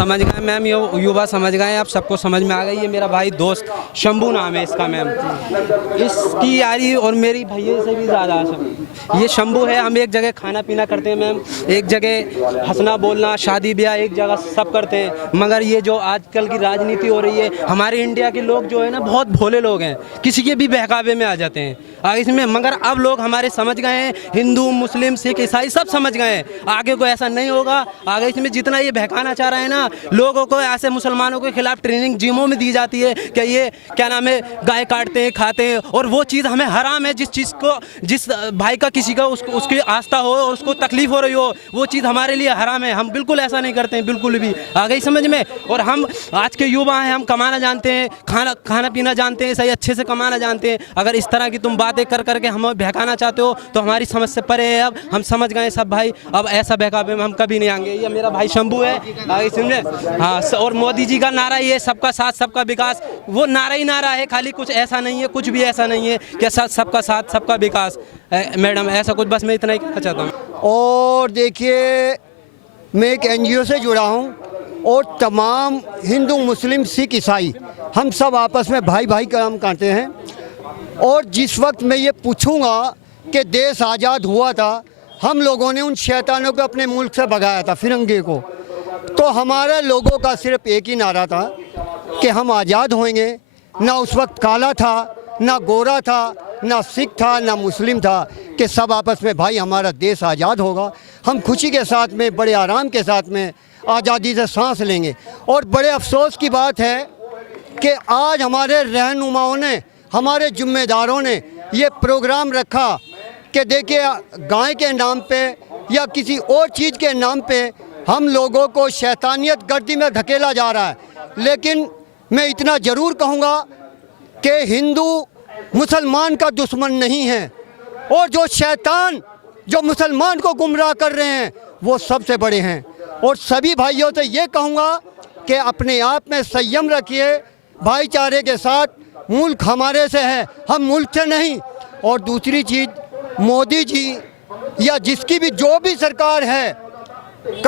समझ गए मैम, ये युवा समझ गए, आप सबको समझ में आ गई। ये मेरा भाई दोस्त शंभू नाम है इसका मैम, इसकी यारी और मेरी भैया से भी ज़्यादा ये शंभू है। हम एक जगह खाना पीना करते हैं मैम, एक जगह हंसना बोलना, शादी ब्याह एक जगह सब करते हैं। मगर ये जो आजकल की राजनीति हो रही है, हमारे इंडिया के लोग जो है ना बहुत भोले लोग हैं, किसी के भी बहकावे में आ जाते हैं इसमें। मगर अब लोग हमारे समझ गए हैं, हिंदू मुस्लिम सिख ईसाई सब समझ गए हैं। आगे को ऐसा नहीं होगा। आगे इसमें जितना ये बहकाना चाह रहे हैं ना लोगों को, ऐसे मुसलमानों के खिलाफ ट्रेनिंग जिमों में दी जाती है कि ये क्या नाम है गाय काटते हैं खाते हैं, और वो चीज़ हमें हराम है। जिस चीज़ को जिस भाई का किसी का उसकी आस्था हो और उसको तकलीफ हो रही हो, वो चीज़ हमारे लिए हराम है। हम बिल्कुल ऐसा नहीं करते हैं, बिल्कुल भी। आ गई समझ में। और हम आज के युवा हैं, हम कमाना जानते हैं, खाना पीना जानते हैं, सही अच्छे से कमाना जानते हैं। अगर इस तरह की तुम बातें कर करके हमें बहकाना चाहते हो तो हमारी समझ से परे है। अब हम समझ गए सब भाई, अब ऐसा बहकावे में हम कभी नहीं आएंगे। ये मेरा भाई शंभू है, आगे सुन ले। हाँ, और मोदी जी का नारा ये सबका साथ सबका विकास, वो नारा ही नारा है खाली, कुछ ऐसा नहीं है, कुछ भी ऐसा नहीं है कि सबका साथ सबका विकास। मैडम ऐसा कुछ, बस मैं इतना ही कहना चाहता हूँ। और देखिए, मैं एक NGO से जुड़ा हूँ और तमाम हिंदू मुस्लिम सिख ईसाई हम सब आपस में भाई भाई काम करते हैं। और जिस वक्त मैं ये पूछूंगा कि देश आज़ाद हुआ था, हम लोगों ने उन शैतानों को अपने मुल्क से भगाया था, फिरंगे को, तो हमारे लोगों का सिर्फ एक ही नारा था कि हम आज़ाद होंगे। ना उस वक्त काला था, ना गोरा था, ना सिख था, ना मुस्लिम था, कि सब आपस में भाई हमारा देश आज़ाद होगा। हम खुशी के साथ में, बड़े आराम के साथ में आज़ादी से सांस लेंगे। और बड़े अफसोस की बात है कि आज हमारे रहनुमाओं ने, हमारे जिम्मेदारों ने ये प्रोग्राम रखा कि देखिए गाय के नाम पे या किसी और चीज़ के नाम पे हम लोगों को शैतानियत गर्दी में धकेला जा रहा है। लेकिन मैं इतना ज़रूर कहूँगा कि हिंदू मुसलमान का दुश्मन नहीं है, और जो शैतान जो मुसलमान को गुमराह कर रहे हैं वो सबसे बड़े हैं। और सभी भाइयों से ये कहूँगा कि अपने आप में संयम रखिए, भाईचारे के साथ। मुल्क हमारे से है, हम मुल्क से नहीं। और दूसरी चीज़, मोदी जी या जिसकी भी जो भी सरकार है,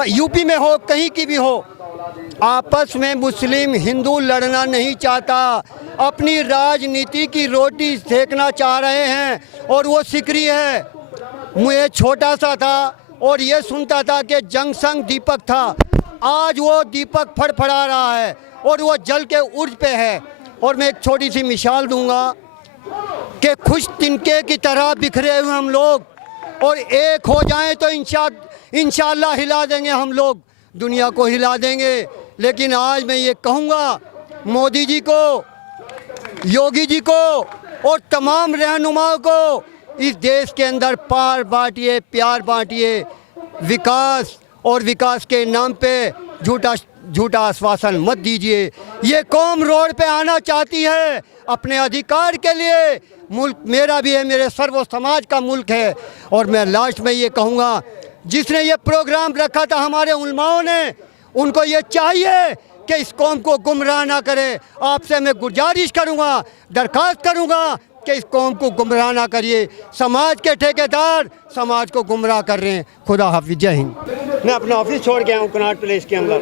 यूपी में हो कहीं की भी हो, आपस में मुस्लिम हिंदू लड़ना नहीं चाहता, अपनी राजनीति की रोटी सेकना चाह रहे हैं। और वो सिकरी है। मुझे छोटा सा था और ये सुनता था कि जंग संग दीपक था, आज वो दीपक फड़फड़ा रहा है और वो जल के उर्ज पे है। और मैं एक छोटी सी मिसाल दूंगा कि खुश तिनके की तरह बिखरे हुए हम लोग, और एक हो जाएं तो इंशाअल्लाह हिला देंगे, हम लोग दुनिया को हिला देंगे। लेकिन आज मैं ये कहूँगा मोदी जी को, योगी जी को और तमाम रहनुमाओं को, इस देश के अंदर पार बांटिए, प्यार बांटिए, विकास और विकास के नाम पे झूठा आश्वासन मत दीजिए। ये कौम रोड पे आना चाहती है अपने अधिकार के लिए। मुल्क मेरा भी है, मेरे सर्व समाज का मुल्क है। और मैं लास्ट में ये कहूँगा, जिसने ये प्रोग्राम रखा था हमारे उलमाओं ने, उनको ये चाहिए कि इस कौम को गुमराह ना करे। आपसे मैं गुजारिश करूँगा, दरख्वास्त करूँगा कि इस कौम को गुमराह ना करिए। समाज के ठेकेदार समाज को गुमराह कर रहे हैं। खुदा हाफिज, जय हिंद। मैं अपना ऑफिस छोड़ के आया हूँ कनॉट प्लेस के अंदर।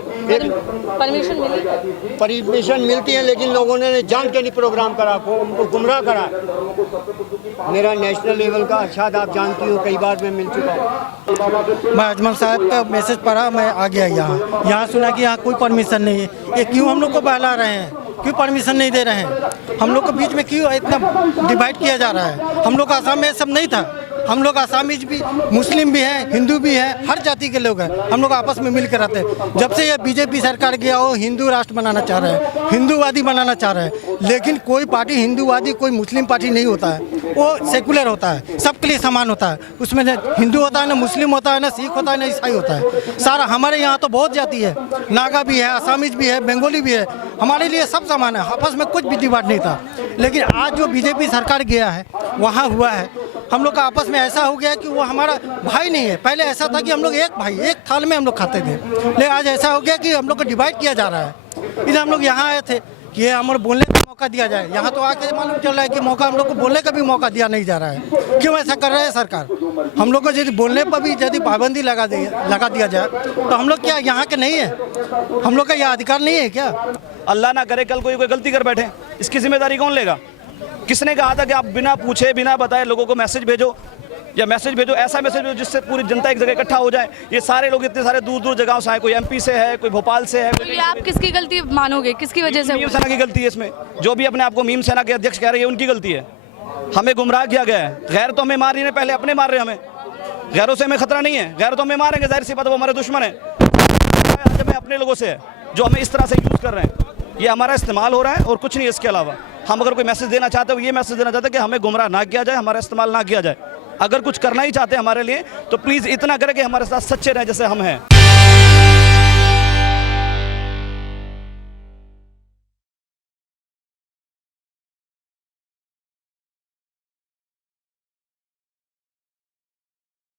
परमिशन मिलती है, लेकिन लोगों ने जान के नहीं प्रोग्राम करा, उनको गुमराह करा। मेरा नेशनल लेवल का अर्शाद आप जानती हो, कई बार मैं मिल चुका हूँ। मैं अजमल साहब का मैसेज पढ़ा, मैं आ गया यहाँ सुना कि यहाँ कोई परमिशन नहीं है। ये क्यों हम लोग को बहला रहे हैं, क्यों परमिशन नहीं दे रहे हैं? हम लोग को बीच में क्यों इतना डिवाइड किया जा रहा है? हम लोग का आसाम में सब नहीं था। हम लोग आसामीज भी, मुस्लिम भी हैं, हिंदू भी हैं, हर जाति के लोग हैं। हम लोग आपस में मिलकर रहते हैं। जब से ये बीजेपी सरकार गया हो, हिंदू राष्ट्र बनाना चाह रहे हैं, हिंदूवादी बनाना चाह रहे हैं। लेकिन कोई पार्टी हिंदूवादी, कोई मुस्लिम पार्टी नहीं होता है। वो सेकुलर होता है, सबके लिए समान होता है। उसमें न हिंदू होता है, न मुस्लिम होता है, न सिख होता है, न ईसाई होता है। सारा हमारे यहाँ तो बहुत जाति है, नागा भी है, आसामीज भी है, बंगाली भी है। हमारे लिए सब समान है, आपस में कुछ भी डिवाइड नहीं था। लेकिन आज जो बीजेपी सरकार गया है, वहाँ हुआ है हम लोग का आपस में ऐसा हो गया कि वो हमारा भाई नहीं है। पहले ऐसा था कि हम लोग एक भाई, एक थाल में हम लोग खाते थे, लेकिन आज ऐसा हो गया कि हम लोग को डिवाइड किया जा रहा है। इसलिए हम लोग यहाँ आए थे कि ये हमारे बोलने मौका दिया जाए। यहाँ तो आके मालूम चल रहा है कि मौका हम लोग को बोलने का भी मौका दिया नहीं जा रहा है। क्यों ऐसा कर रहा है सरकार? हम लोग को यदि बोलने पर भी यदि पाबंदी लगा दिया जाए तो हम लोग क्या यहाँ के नहीं है? हम लोग का यह अधिकार नहीं है क्या? अल्लाह ना करे कल कोई गलती कर बैठे, इसकी जिम्मेदारी कौन लेगा? किसने कहा था कि आप बिना पूछे बिना बताए लोगों को मैसेज भेजो, या मैसेज भेजो, ऐसा मैसेज भेजो जिससे पूरी जनता एक जगह इकट्ठा हो जाए? ये सारे लोग इतने सारे दूर दूर जगहों से आए, कोई एमपी से है, कोई भोपाल से है। ये आप किसकी गलती मानोगे? किसकी वजह से? मीम सेना की गलती है इसमें। जो भी अपने आप को मीम सेना के अध्यक्ष कह रहे हैं उनकी गलती है। हमें गुमराह किया गया है। गैर तो हमें मार रही है, पहले अपने मार रहे हैं हमें। गैरों से हमें खतरा नहीं है, गैर तो हमें मारेंगे, जाहिर सी बात है वो हमारे दुश्मन है। हमें अपने लोगों से है जो हमें इस तरह से यूज़ कर रहे हैं। ये हमारा इस्तेमाल हो रहा है और कुछ नहीं इसके अलावा। हम अगर कोई मैसेज देना चाहते हो, ये मैसेज देना चाहते हैं कि हमें गुमराह ना किया जाए, हमारा इस्तेमाल ना किया जाए। अगर कुछ करना ही चाहते हैं हमारे लिए तो प्लीज़ इतना करें कि हमारे साथ सच्चे रहें जैसे हम हैं।